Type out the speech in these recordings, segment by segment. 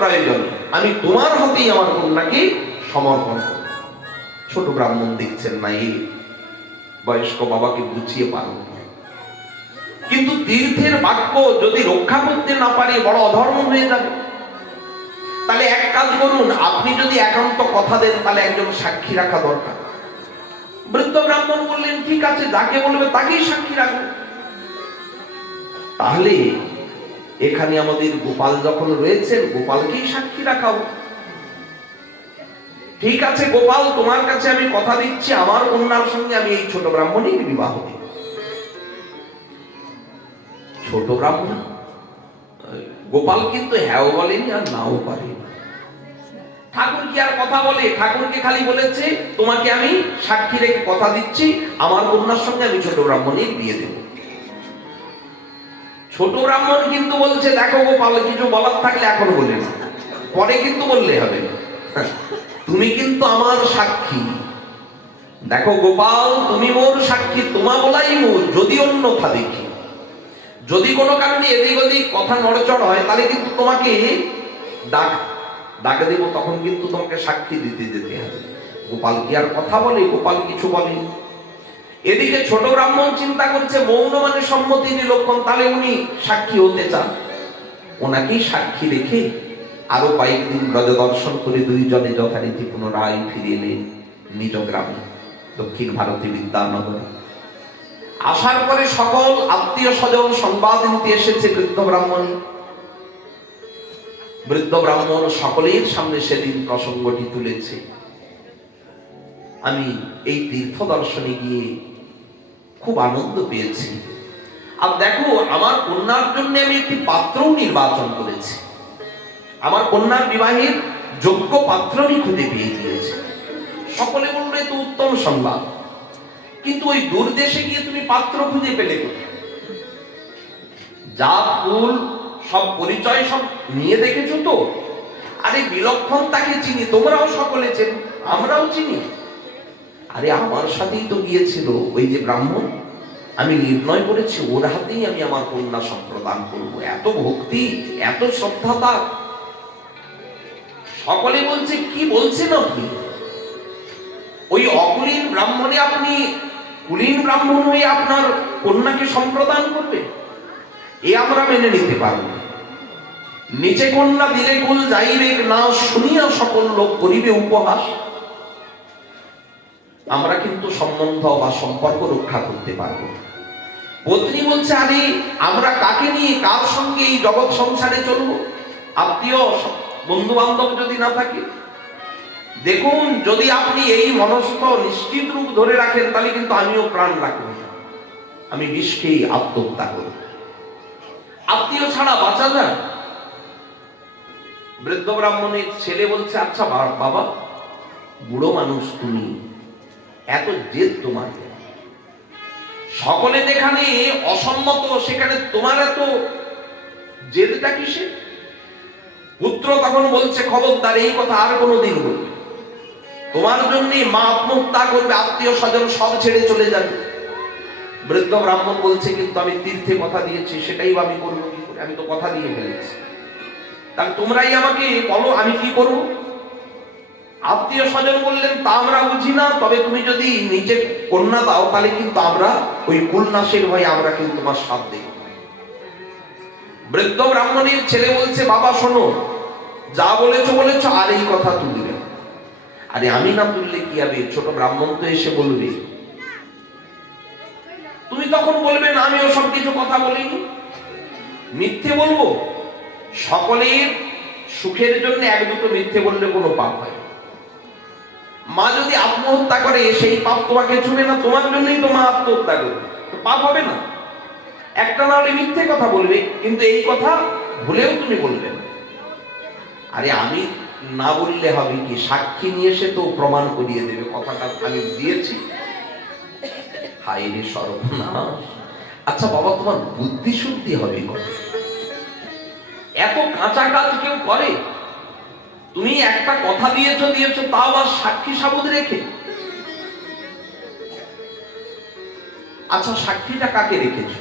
প্রয়োজন, আমি তোমার হাতেই আমার কন্যাকে সমর্পণ করব। ছোট ব্রাহ্মণ দেখছেন না, এই বয়স্ক বাবাকে বুঝিয়ে পারব, কিন্তু তীর্থের বাক্য যদি রক্ষা করতে না পারে বড় অধর্ম হয়ে যাবে। তাহলে এক কাজ করুন, আপনি যদি একান্ত কথা দেন তাহলে একজন সাক্ষী রাখা দরকার। বৃদ্ধ ব্রাহ্মণ বললেন ঠিক আছে, যাকে বলবে তাকেই সাক্ষী রাখবো। তাহলে এখানে আমাদের গোপাল যখন রয়েছেন, গোপালকেই সাক্ষী রাখাবো। ঠিক আছে গোপাল, তোমার কাছে আমি কথা দিচ্ছি, আমার কন্যার সঙ্গে আমি এই ছোট ব্রাহ্মণের বিবাহ দেব। ছোট ব্রাহ্মণ গোপাল কিন্তু হ্যাঁ বলেনি আর নাও পারেনি। ঠাকুর কি আর কথা বলে? ঠাকুরকে খালি বলেছে তোমাকে আমি সাক্ষী রেখে কথা দিচ্ছি, আমার কন্যার সঙ্গে আমি ছোট ব্রাহ্মণের বিয়ে দেব। ছোট ব্রাহ্মণ কিন্তু বলছে দেখো গোপাল, কিছু বলার থাকলে এখন বলে না, পরে কিন্তু বললে হবে না, তুমি কিন্তু আমার সাক্ষী। দেখো গোপাল, তুমি মোর সাক্ষী, তোমা বলাই মোর, যদি অন্যথা দেখি, যদি কোনো কারণে এদিক ওদিক কথা নড়চড় হয় তাহলে কিন্তু তোমাকে ডাকে দেব, তখন কিন্তু তোমাকে সাক্ষী দিতে যেতে হবে। গোপাল কি আর কথা বলে? গোপাল কিছু বলে। এদিকে ছোট ব্রাহ্মণ চিন্তা করছে মৌন মানে সম্মতি নিলক্ষণ, তাহলে উনি সাক্ষী হতে চান। ওনাকেই সাক্ষী রেখে আরো কয়েকদিন ব্রজ দর্শন করে দুইজনে যথারীতি পুনরায় ফিরে এলেন নিজ গ্রামে, দক্ষিণ ভারতে বিদ্যানগরে। আসার পরে সকল আত্মীয় স্বজন সংবাদ নিতে এসেছে বৃদ্ধ ব্রাহ্মণ। বৃদ্ধ ব্রাহ্মণ সকলের সামনে সেদিন প্রসঙ্গটি তুলেছে, আমি এই তীর্থ দর্শনে গিয়ে খুব আনন্দ পেয়েছি, আর দেখো আমার কন্যার জন্য আমি একটি পাত্রও নির্বাচন করেছি, আমার কন্যার বিবাহের যোগ্য পাত্র আমি খুঁজে পেয়ে গিয়েছি। সকলে বললো তো উত্তম সংবাদ, কিন্তু ওই দূর দেশে গিয়ে তুমি পাত্র খুঁজে পেলে কোথায়? জাত কুল সব পরিচয় সব নিয়ে দেখেছো তো? আরে বিলক্ষণ তাকে চিনি, তোমরাও সকলে চেনো, আমরাও চিনি। আরে আমার সাথেই তো গিয়েছিল ওই যে ব্রাহ্মণ, আমি নির্ণয় করেছি ওর হাতেই আমি আমার কন্যা সম্প্রদান করব। এত ভক্তি, এত শ্রদ্ধা তার। সকলে বলছে কি বলছেন আপনি? ওই অকুলীন ব্রাহ্মণে আপনি কুলীন ব্রাহ্মণ হয়ে আপনার কন্যাকে সম্প্রদান করবে? এ আমরা মেনে নিতে পারব না। নিচে কন্যা দিলে কুল যাইবে না, শুনিয়া সকল লোক করিবে উপহাস। আমরা কিন্তু সম্বন্ধ বা সম্পর্ক রক্ষা করতে পারবো। পত্নী বলছে আরে আমরা কাকে নিয়ে কার সঙ্গে এই জগৎ সংসারে চলবো? আত্মীয় বন্ধু বান্ধব যদি না থাকে, দেখুন যদি আপনি এই মনস্থ নিশ্চিত রূপ ধরে রাখেন তাহলে কিন্তু আমিও প্রাণ রাখব, আমি বিষকেই আত্মহত্যা করব। আত্মীয় ছাড়া বাঁচা যায়? বৃদ্ধ ব্রাহ্মণের ছেলে বলছে আচ্ছা বাবা, বুড়ো মানুষ তুমি, এত জেদ তোমার, সকলে যেখানে অসম্মত সেখানে তোমার এত জেদটা কিসে? পুত্র তখন বলছে খবরদার এই কথা আর কোনোদিন বলবে, তোমার জন্য মা আত্মহত্যা করবে, আত্মীয় স্বজন সব ছেড়ে চলে যাবে। বৃদ্ধ ব্রাহ্মণ বলছে কিন্তু আমি তীর্থে কথা দিয়েছি, সেটাই আমি করবো কি করে? আমি তো কথা দিয়ে ফেলেছি, তাহলে তোমরাই আমাকে বলো আমি কি করব? আত্মীয় স্বজন বললেন তা আমরা বুঝি না, তবে তুমি যদি নিজে কন্যা দাও তাহলে কিন্তু আমরা ওই কুলনাশের ভয়ে আমরা কিন্তু তোমার সাথ দেব। বৃদ্ধ ব্রাহ্মণের ছেলে বলছে বাবা শোনো, যা বলেছো বলেছো, আর এই কথা তুলবে। আরে আমি না তুললে কি হবে? ছোট ব্রাহ্মণ তো এসে বলবে, তুমি তখন বলবে না আমি ওসব কিছু কথা বলিনি, মিথ্যে বলবো? সকলের সুখের জন্য এক দুটো মিথ্যে বললে কোনো পাপ হয়? মা যদি আত্মহত্যা করে সেই পাপ তোমাকে ছুঁবে না? তোমার জন্যই তো মা আত্মহত্যা করবে, তো পাপ হবে না? একটা না হলে মিথ্যে কথা বলবে, কিন্তু এই কথা ভুলেও তুমি বলবে না। আরে আমি না বললে হবে কি? সাক্ষী নিয়ে এসে তো প্রমাণ করিয়ে দেবে কথাটা আমি দিয়েছি। হায় রে সর্বনাশ! আচ্ছা বাবা, তোমার বুদ্ধি শুদ্ধি হবে কত? এত কাঁচা কাজ কেউ করে? তুমি একটা কথা দিয়েছো তাও আবার সাক্ষী সাবুদ রেখে। আচ্ছা সাক্ষীটা কাকে রেখেছ?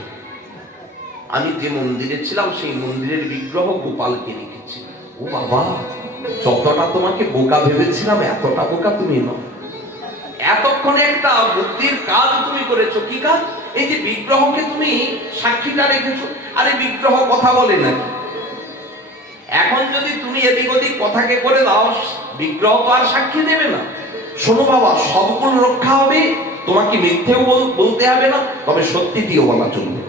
আমি যে মন্দিরে ছিলাম সেই মন্দিরের বিগ্রহ গোপালকে রেখেছি, ও বাবা, যতটা তোমাকে বোকা ভেবেছিলাম এতটা বোকা তুমি নও। এতক্ষণে একটা বুদ্ধির কাজ তুমি করেছো। কি কাজ? এই যে বিগ্রহকে তুমি সাক্ষীটা রেখেছো। আরে বিগ্রহ কথা বলে নাকি? এখন যদি তুমি এদিক ওদিক কথাকে করে দাও, বিগ্রহ তো আর সাক্ষী দেবে না। শোনো বাবা, সবগুলো রক্ষা হবে, তোমাকে মিথ্যেও বলতে হবে না, তবে সত্যিটিও বলা চলবে।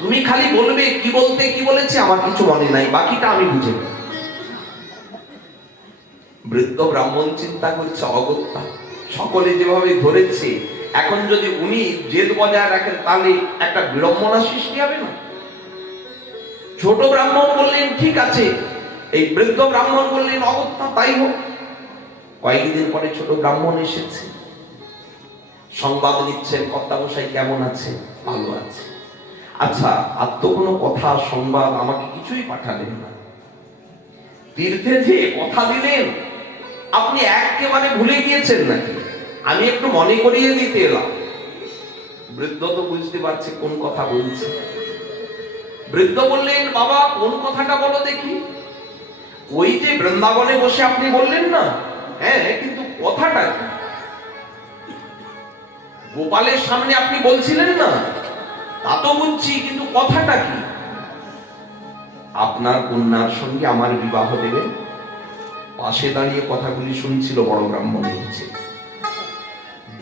তুমি খালি বলবে কি বলতে কি বলেছে আমার কিছু মনে নাই, বাকিটা আমি বুঝে নেব। বৃদ্ধ ব্রাহ্মণ চিন্তা করছে, অগত্যা সকলে যেভাবে ধরেছে, এখন যদি উনি জেদ বজায় রাখেন তাহলে একটা বিড়ম্বনা সৃষ্টি হবে না। ছোট ব্রাহ্মণ বললেন ঠিক আছে, এই বৃদ্ধ ব্রাহ্মণ বললেন অগত্যা তাই হোক। কয়েকদিন পরে ছোট ব্রাহ্মণ এসেছে, সংবাদ নিচ্ছেন, কর্তামশাই কেমন আছে? ভালো আছে। আচ্ছা, আর তো কোনো কথা সংবাদ আমাকে কিছুই পাঠালেন না। তীর্থে যে কথা দিলেন আপনি একেবারে ভুলে গিয়েছেন নাকি? আমি একটু মনে করিয়ে দিতে এলাম। বৃদ্ধ তো বুঝতে পারছে কোন কথা বলছে। বৃদ্ধ বললেন, বাবা কোন কথাটা বলো দেখি। ওই যে বৃন্দাবনে বসে আপনি বললেন না, হ্যাঁ, কিন্তু কথাটা কি? গোপালের সামনে আপনি বলছিলেন না, তা তো বুঝছি, কিন্তু কথাটা কি? আপনার কন্যার সঙ্গে আমার বিবাহ দেবেন। পাশে দাঁড়িয়ে কথাগুলি শুনছিল বড় ব্রাহ্মণ বলছে,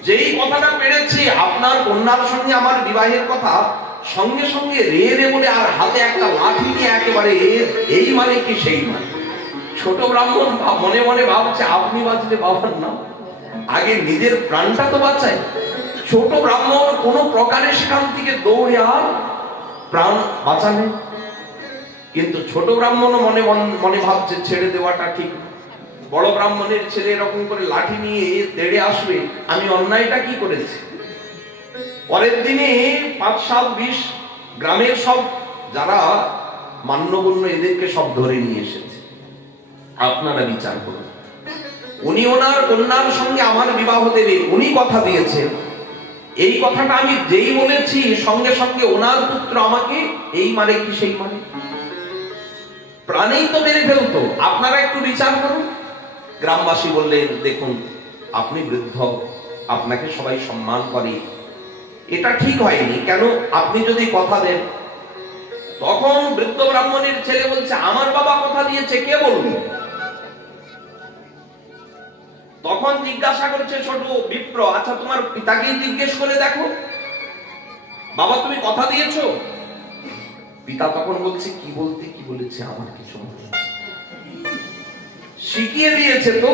যেই কথাটা পেরেছে আপনার কন্যার সঙ্গে আমার বিবাহের কথা, সঙ্গে সঙ্গে রে রে বলে আর হাতে একটা লাঠি নিয়ে একেবারে এই মানে কি সেই মানে। ছোট ব্রাহ্মণ মনে মনে ভাবছে, আপনি বাঁচলে বাবার নাম, আগে নিজের প্রাণটা তো বাঁচায়। ছোট ব্রাহ্মণ কোন প্রকারে সেখান থেকে দৌড়ে আর প্রাণ বাঁচালে, কিন্তু ছোট ব্রাহ্মণ মনে মনে ভাবছে ছেড়ে দেওয়াটা ঠিক। বড় ব্রাহ্মণের ছেলে এরকম করে লাঠি নিয়ে তেড়ে আসবে, আমি অন্যায়টা কি করেছি? পরের দিনে ৫-৭-২০ গ্রামের সব যারা মান্যগণ্য এদেরকে সব ধরে নিয়ে এসেছে। আপনারা বিচার করুন, উনি ওনার কন্যার সঙ্গে আমার বিবাহ দেবে, উনি কথা দিয়েছেন। এই কথাটা আমি যেই বলেছি, সঙ্গে সঙ্গে ওনার পুত্র আমাকে এই মানে কি সেই মানে, প্রাণেই তো মেরে ফেলতো। আপনারা একটু বিচার করুন। গ্রামবাসী বললেন, দেখুন আপনি বৃদ্ধ, আপনাকে সবাই সম্মান করে, এটা ঠিক হয়নি। কেন? আপনি যদি কথা দেন। তখন বৃদ্ধ ব্রাহ্মণের ছেলে বলছে, আমার বাবা কথা দিয়েছে, কে বলবে? তখন জিজ্ঞাসা করছে ছোট বিপ্র, আচ্ছা তোমার পিতাকে জিজ্ঞেস করে দেখো, বাবা তুমি কথা দিয়েছো? পিতা তখন বলছে, কি বলতে কি বলেছে আমার কিছু মনে নেই। শিখিয়ে দিয়েছে তো,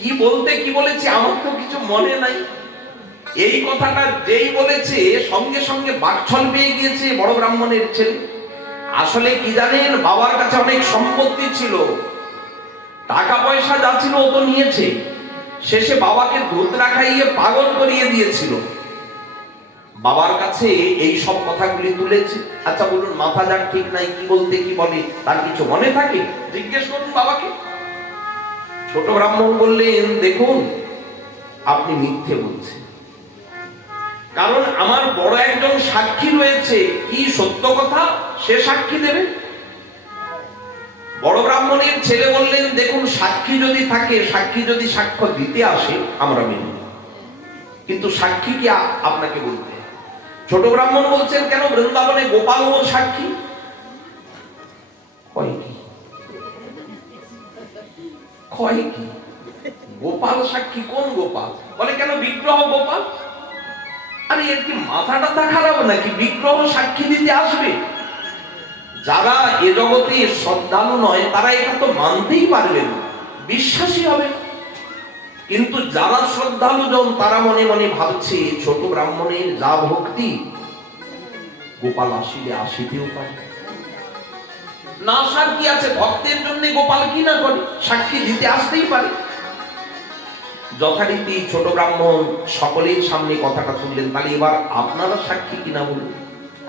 কি বলতে কি বলেছে আমার তো কিছু মনে নাই। এই কথাটা যেই বলেছে, সঙ্গে সঙ্গে বাকছল পেয়ে গিয়েছে বড় ব্রাহ্মণের ছেলে। আসলে কি জানেন, বাবার কাছে অনেক সম্পত্তি ছিল, টাকা পয়সা যা ছিল ও তো নিয়েছে, শেষে বাবাকে ধুতরা খাইয়ে পাগল করিয়ে দিয়েছিল। বাবার কাছে এই সব কথাগুলি তুলেছে। আচ্ছা বলুন, মাথা যার ঠিক নাই, কি বলতে কি বলে তার কিছু মনে থাকে? জিজ্ঞেস করুন বাবাকে। ছোট ব্রাহ্মণ বললেন, দেখুন আপনি মিথ্যে বলছেন, কারণ আমার বড় একজন সাক্ষী রয়েছে, কি সত্য কথা সে সাক্ষী দেবে। বড় ব্রাহ্মণের ছেলে বললেন, দেখুন সাক্ষী যদি থাকে, সাক্ষী যদি সাক্ষ্য দিতে আসে আমরা মেনে নেব, কিন্তু সাক্ষী কি আপনাকে বলতে। ছোট ব্রাহ্মণ বলছেন, কেন? বৃন্দাবনে গোপাল ওর সাক্ষী। গোপাল সাক্ষী? কোন গোপাল? বলে কেন বিগ্রহ গোপাল। আরে এর কি মাথাটা খারাপ নাকি? বিগ্রহ সাক্ষী দিতে আসবে? যারা এ জগতে শ্রদ্ধালু নয় তারা এটা তো মানতেই পারবে না, বিশ্বাসী হবে না। কিন্তু যারা শ্রদ্ধালু জন তারা মনে মনে ভাবছে, ছোট ব্রাহ্মণের যা ভক্তি, গোপাল আসিলে আসিতেও পারে না। আসার কি আছে? ভক্তের জন্য গোপাল কি না করে, সাক্ষী দিতে আসতেই পারে। যথারীতি ছোট ব্রাহ্মণ সকলের সামনে কথাটা তুললেন, তাহলে এবার আপনারা সাক্ষী কিনা বলুন।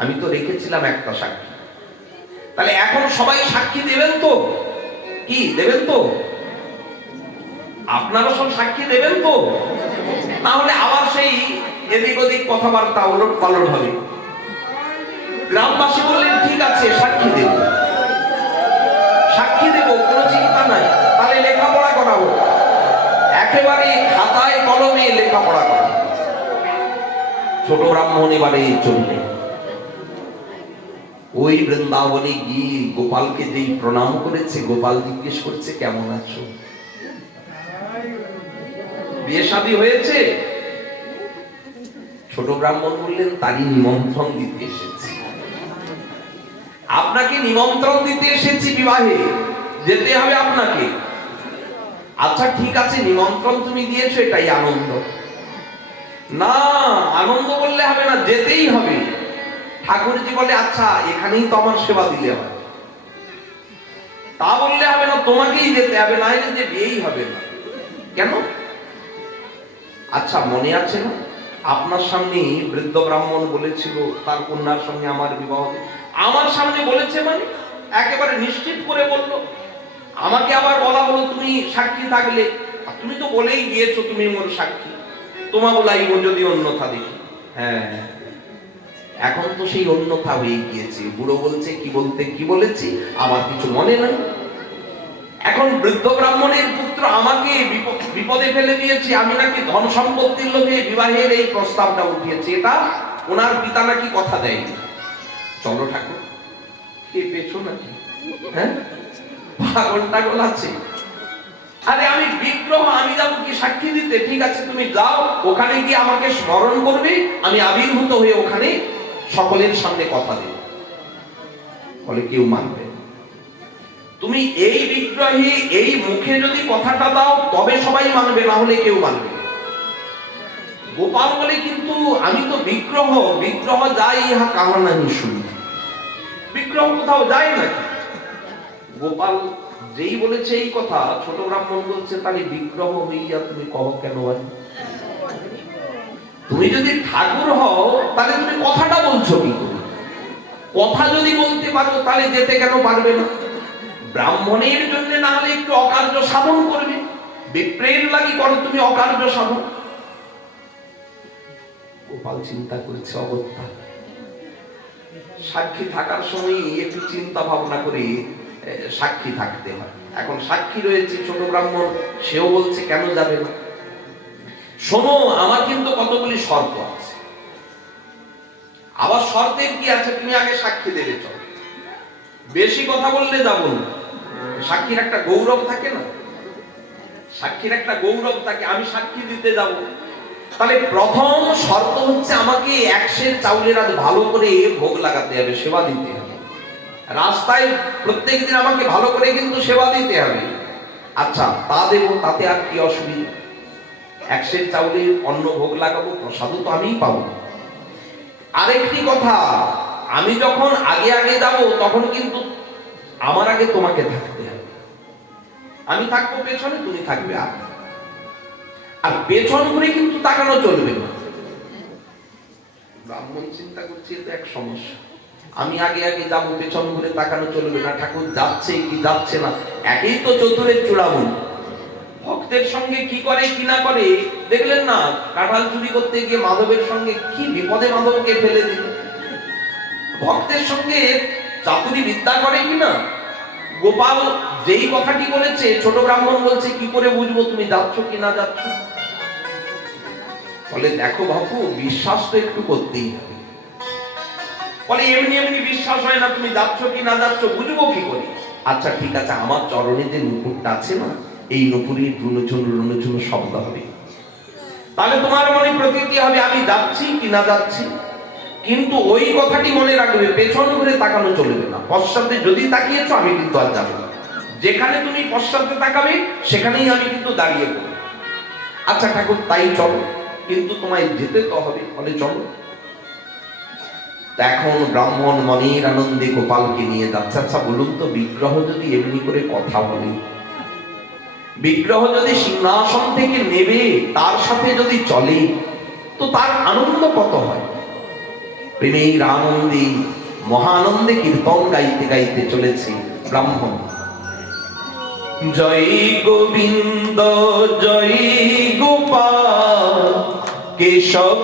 আমি তো রেখেছিলাম একটা সাক্ষী, তাহলে এখন সবাই সাক্ষী দেবেন তো? কি দেবেন তো? আপনারা সব সাক্ষী দেবেন তো? তাহলে আবার সেই এদিক ওদিক কথাবার্তা উলট পালট হবে। গ্রামবাসী বললেন, ঠিক আছে সাক্ষী দেব। সাক্ষী একেবারে খাতায় কলমে লেখাপড়া করা। ছোট ব্রাহ্মণ এবারে চলবে ওই বৃন্দাবনে গিয়ে গোপালকে যেই প্রণাম করেছে, গোপাল জিজ্ঞেস করছে কেমন আছো, বিয়ে শাদী হয়েছে? ছোট ব্রাহ্মণ বললেন তারই নিমন্ত্রণ দিতে এসেছি। আপনাকে নিমন্ত্রণ দিতে এসেছি বিবাহে, যেতে হবে আপনাকে। আচ্ছা ঠিক আছে, নিমন্ত্রণ তুমি দিয়েছো এটাই আনন্দ। না, আনন্দ বললে হবে না, যেতেই হবে। ঠাকুরজি বলে আচ্ছা এখানেই তো আমার সেবা দিলে হয়। তা বললে হবে না, তোমাকেই যেতে হবে, না হলে যে বিয়েই হবে না। কেন? আচ্ছা মনে আছে না আপনার সামনে বৃদ্ধ ব্রাহ্মণ বলেছিল তার কন্যার সঙ্গে আমার বিবাহ, আমার সামনে বলেছে মানে একেবারে নিশ্চিত করে বলল। আমাকে আবার বলা হলো তুমি সাক্ষী থাকলে, তুমি তো বলেই গিয়েছো তুমি মোর সাক্ষী, তোমা বলাই যদি অন্যথা দেখি। হ্যাঁ এখন তো সেই অন্যথা হয়ে গিয়েছে। বুড়ো বলছে কি বলতে কি বলেছি আমার কিছু মনে নাই। এখন বৃদ্ধ ব্রাহ্মণের পুত্র আমাকে বিপদে ফেলে দিয়েছে, আমি নাকি ধন সম্পত্তির লোভে বিবাহের এই প্রস্তাবটা উঠিয়েছি, এটা ওনার পিতা নাকি কথা দেয়নি। চলো ঠাকুর, কে পেছো নাকি? হ্যাঁ পাগল টাগল আছে? আরে আমি বিগ্রহ, আমি যাবো কি সাক্ষী দিতে? ঠিক আছে তুমি যাও, ওখানে গিয়ে আমাকে স্মরণ করবে, আমি আবির্ভূত হয়ে ওখানে সকলের সামনে কথা দেব। বলে কেউ মানবে? তুমি এই বিগ্রহে এই মুখে যদি কথাটা দাও তবে সবাই মানবে, না হলে কেউ মানবে। গোপাল বলে কিন্তু আমি তো বিগ্রহ, বিগ্রহ যাই ইহা কাহা নাহি শুনি, বিগ্রহ কোথাও যায় নাকি? গোপাল যেই বলেছে এই কথা, ছোট ব্রাহ্মণ বলছে তাহলে বিগ্রহ হইয়া তুমি কহ কেন? তুমি যদি ঠাকুর হও তাহলে তুমি কথাটা বলছো কি করে? কথা যদি বলতে পারো তাহলে যেতে কেন পারবে না? ব্রাহ্মণের জন্য না হলে একটু অকার্য সাধন করবে, বিপ্রের লাগি করো তুমি অকার্য সাধন। গোপাল চিন্তা করছে অবস্থা, সাক্ষী থাকার সময় একটু চিন্তা ভাবনা করে সাক্ষী থাকতে হয়। এখন সাক্ষী রয়েছে ছোট ব্রাহ্মণ, সেও বলছে কেন যাবে না। শোনো আমার কিন্তু কতগুলি শর্ত আছে। আবার শর্তের কি আছে? তুমি আগে সাক্ষী দেবে, চলো। বেশি কথা বললে যাবো না। সাক্ষীর একটা গৌরব থাকে না, সাক্ষীর একটা গৌরব থাকে, আমি সাক্ষী দিতে যাব। তাহলে প্রথম শর্ত হচ্ছে আমাকে 1 সের চাউলের আজ ভালো করে ভোগ লাগাতে হবে, সেবা দিতে হবে। রাস্তায় প্রত্যেকদিন আমাকে ভালো করে কিন্তু সেবা দিতে হবে। আচ্ছা তা দেবো, তাতে আর কি অসুবিধা? 1 সের চাউলের অন্ন ভোগ লাগাবো, প্রসাদও তো আমিই পাবো। আরেকটি কথা, আমি যখন আগে আগে যাব তখন কিন্তু আমার আগে তোমাকে থাকতে হবে। আমি থাকবো পেছনে, তুমি থাকবে আগে। আর পেছন ঘুরে কিন্তু তাকানো চলবে না। ব্রাহ্মণ চিন্তা করছে এটা এক সমস্যা, আমি আগে আগে যাবো, পেছন ঘুরে তাকানো চলবে না। ঠাকুর যাচ্ছে কি যাচ্ছে না, একেই তো চতুরের চূড়ামণি। ভক্তের সঙ্গে কি করে কি না করে দেখলেন না? কাঁঠাল চুরি করতে গিয়ে মাধবের সঙ্গে কি বিপদে মাধবকে ফেলে দিল। ভক্তের সঙ্গে চাতুরি বিদ্যা করে কিনা। গোপাল যেই কথাটি বলেছে, ছোট ব্রাহ্মণ বলছে কি করে বুঝবো তুমি যাচ্ছ কি না যাচ্ছ? বলে দেখো বাপু, বিশ্বাস তো একটু করতেই হবে। বলে এমনি এমনি বিশ্বাস হয় না, তুমি যাচ্ছ কি না যাচ্ছ বুঝবো কি করে? আচ্ছা ঠিক আছে, আমার চরণে যে নুপুরটা আছে না, এই নুপুরের রুনুঝুনু শব্দ হবে, তাহলে তোমার মনে প্রতীতি হবে আমি যাচ্ছি কি না যাচ্ছি। কিন্তু ওই কথাটি মনে রাখবে, পেছন ঘুরে তাকানো চলবে না। পশ্চাতে যদি তাকিয়েছো আমি কিন্তু আর যাবো না, যেখানে তুমি পশ্চাতে তাকাবে সেখানেই আমি কিন্তু দাঁড়িয়ে পড়ব। আচ্ছা ঠাকুর তাই চলো, কিন্তু তোমায় যেতে তো হবে। বলে চলো। এখন ব্রাহ্মণ মনের আনন্দে গোপালকে নিয়ে যাচ্ছে। আচ্ছা বলুন তো, বিগ্রহ যদি এমনি করে কথা বলে, বিগ্রহ যদি সিংহাসন থেকে নেবে তার সাথে যদি চলে, তো তার আনন্দ কত হয়। প্রেমের আনন্দে মহানন্দে কীর্তন গাইতে গাইতে চলেছে ব্রাহ্মণ। জয় গোবিন্দ জয় গোপাল কেশব।